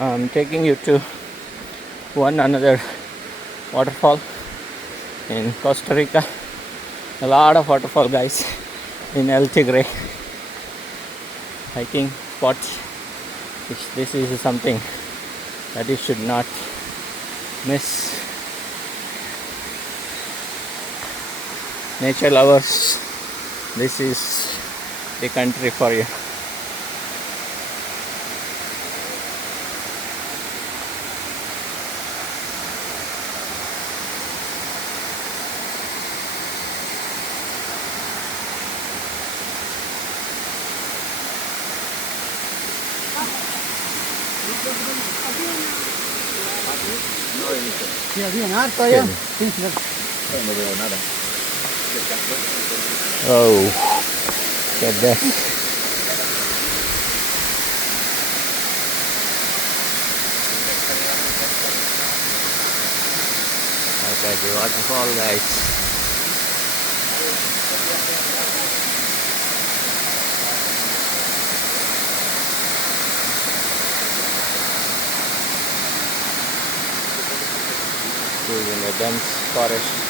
I'm taking you to one another waterfall in Costa Rica. A lot of waterfall, guys, in El Tigre. Hiking spots. This is something that you should not miss. Nature lovers, this is the country for you. Sí, había harto allá. Sí, No veo nada. Oh, get that. Okay, the waterfall, guys. This is in a dense forest.